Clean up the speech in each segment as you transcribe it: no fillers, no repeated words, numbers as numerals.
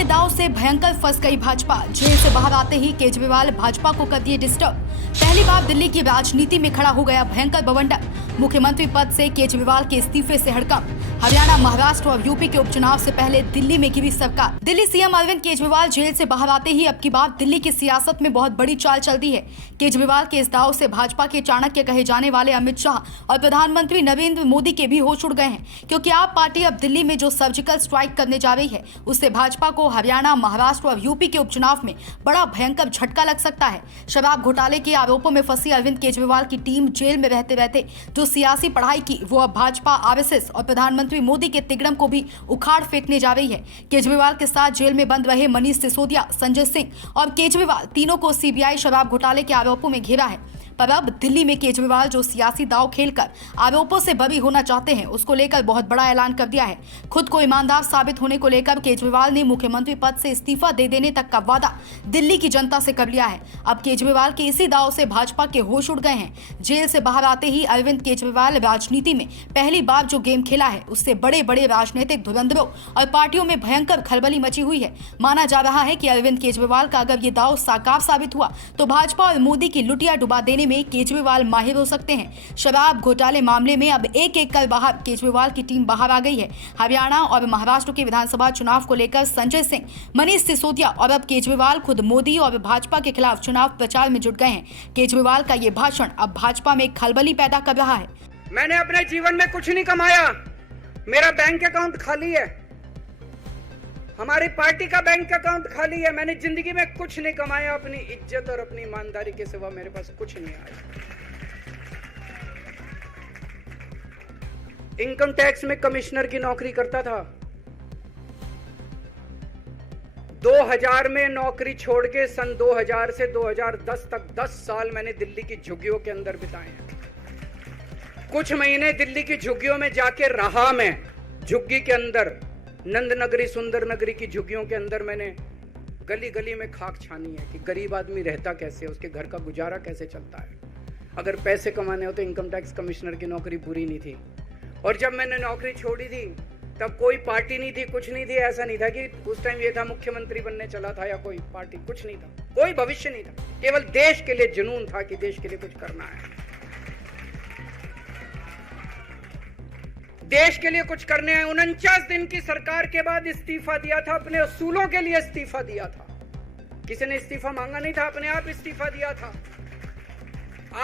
के दांव से भयंकर फंस गई भाजपा। जेल से बाहर आते ही केजरीवाल भाजपा को कर दिए डिस्टर्ब। पहली बार दिल्ली की राजनीति में खड़ा हो गया भयंकर बवंडर। मुख्यमंत्री पद से केजरीवाल के इस्तीफे से हड़कंप। हरियाणा, महाराष्ट्र और यूपी के उपचुनाव से पहले दिल्ली में गिरी सरकार। दिल्ली सीएम अरविंद केजरीवाल जेल से बाहर आते ही अब की बार दिल्ली की सियासत में बहुत बड़ी चाल चल दी है। केजरीवाल के इस दांव से भाजपा के चाणक्य कहे जाने वाले अमित शाह और प्रधानमंत्री नरेंद्र मोदी के भी होश उड़ गए हैं, क्योंकि आप पार्टी अब दिल्ली में जो सर्जिकल स्ट्राइक करने जा रही है उससे भाजपा को हरियाणा, महाराष्ट्र और यूपी के उपचुनाव में बड़ा भयंकर झटका लग सकता है। शराब घोटाले के आरोपों में फंसी अरविंद केजरीवाल की टीम जेल में रहते रहते जो सियासी पढ़ाई की वो अब भाजपा, आरएसएस और प्रधानमंत्री मोदी के तिगड़म को भी उखाड़ फेंकने जा रही है। केजरीवाल के साथ जेल में बंद रहे मनीष सिसोदिया, संजय सिंह और केजरीवाल तीनों को सीबीआई शराब घोटाले के आरोपों में घेरा है। पर अब दिल्ली में केजरीवाल जो सियासी दांव खेलकर आरोपों से बरी होना चाहते हैं उसको लेकर बहुत बड़ा ऐलान कर दिया है। खुद को ईमानदार साबित होने को लेकर केजरीवाल ने मुख्यमंत्री पद से इस्तीफा दे देने तक का वादा दिल्ली की जनता से कर लिया है। अब केजरीवाल के इसी दांव से भाजपा के होश उड़ गए हैं। जेल से बाहर आते ही अरविंद केजरीवाल राजनीति में पहली बार जो गेम खेला है उससे बड़े बड़े राजनीतिक धुरंधरों और पार्टियों में भयंकर खलबली मची हुई है। माना जा रहा है कि अरविंद केजरीवाल का अगर ये दांव साकार साबित हुआ तो भाजपा और मोदी की लुटिया डुबा देने में केजरीवाल माहिर हो सकते हैं। शराब घोटाले मामले में अब एक एक कर बाहर केजरीवाल की टीम बाहर आ गई है। हरियाणा और महाराष्ट्र के विधानसभा चुनाव को लेकर संजय सिंह, मनीष सिसोदिया और अब केजरीवाल खुद मोदी और भाजपा के खिलाफ चुनाव प्रचार में जुट गए हैं। केजरीवाल का ये भाषण अब भाजपा में खलबली पैदा कर रहा है। मैंने अपने जीवन में कुछ नहीं कमाया, मेरा बैंक अकाउंट खाली है, हमारी पार्टी का बैंक अकाउंट खाली है। मैंने जिंदगी में कुछ नहीं कमाया, अपनी इज्जत और अपनी ईमानदारी के सिवा मेरे पास कुछ नहीं आया। इनकम टैक्स में कमिश्नर की नौकरी करता था। 2000 में नौकरी छोड़ के सन 2000 से 2010 तक 10 साल मैंने दिल्ली की झुग्गियों के अंदर बिताए हैं। कुछ महीने दिल्ली की झुग्गियों में जाके रहा मैं। झुग्गी के अंदर, नंद नगरी, सुंदर नगरी की झुग्गियों के अंदर मैंने गली गली में खाक छानी है कि गरीब आदमी रहता कैसे, उसके घर का गुजारा कैसे चलता है। अगर पैसे कमाने हो तो इनकम टैक्स कमिश्नर की नौकरी बुरी नहीं थी। और जब मैंने नौकरी छोड़ी थी तब कोई पार्टी नहीं थी, कुछ नहीं थी। ऐसा नहीं था कि उस टाइम ये था मुख्यमंत्री बनने चला था या कोई पार्टी, कुछ नहीं था, कोई भविष्य नहीं था। केवल देश के लिए जुनून था कि देश के लिए कुछ करना है, देश के लिए कुछ करने हैं। 49 दिन की सरकार के बाद इस्तीफा दिया था, अपने असूलों के लिए इस्तीफा दिया था। किसी ने इस्तीफा मांगा नहीं था, अपने आप इस्तीफा दिया था।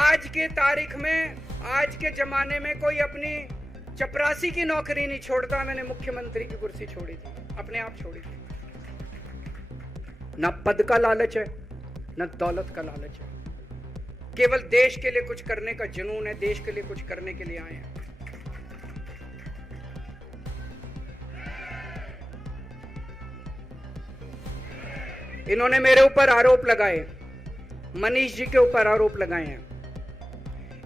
आज के तारीख में, आज के जमाने में कोई अपनी चपरासी की नौकरी नहीं छोड़ता। मैंने मुख्यमंत्री की कुर्सी छोड़ी थी, अपने आप छोड़ी थी। न पद का लालच है, न दौलत का लालच है, केवल देश के लिए कुछ करने का जुनून है। देश के लिए कुछ करने के लिए आए हैं। इन्होंने मेरे ऊपर आरोप लगाए, मनीष जी के ऊपर आरोप लगाए हैं।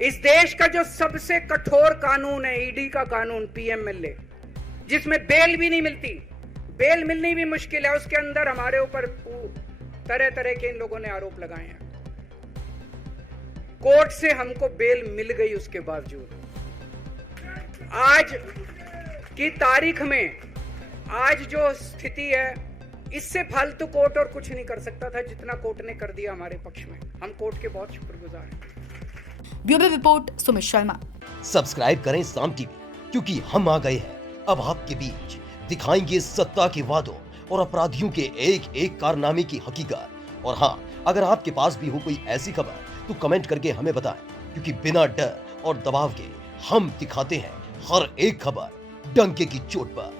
इस देश का जो सबसे कठोर कानून है, ईडी का कानून, पीएमएलए, जिसमें बेल भी नहीं मिलती, बेल मिलनी भी मुश्किल है, उसके अंदर हमारे ऊपर तरह तरह के इन लोगों ने आरोप लगाए हैं। कोर्ट से हमको बेल मिल गई, उसके बावजूद आज की तारीख में, आज जो स्थिति है, इससे फालतू कोर्ट और कुछ नहीं कर सकता था जितना कोर्ट ने कर दिया हमारे पक्ष में। हम कोर्ट के बहुत शुक्रगुजार हैं। Bureau report, Sumit Sharma. Subscribe करें साम टीवी, क्योंकि हम आ गए हैं अब आपके बीच। दिखाएंगे सत्ता के वादों और अपराधियों के एक एक कारनामे की हकीकत। और हाँ, अगर आपके पास भी हो कोई ऐसी खबर तो कमेंट करके हमें बताएं, क्योंकि बिना डर और दबाव के हम दिखाते हैं हर एक खबर डंके की चोट पर।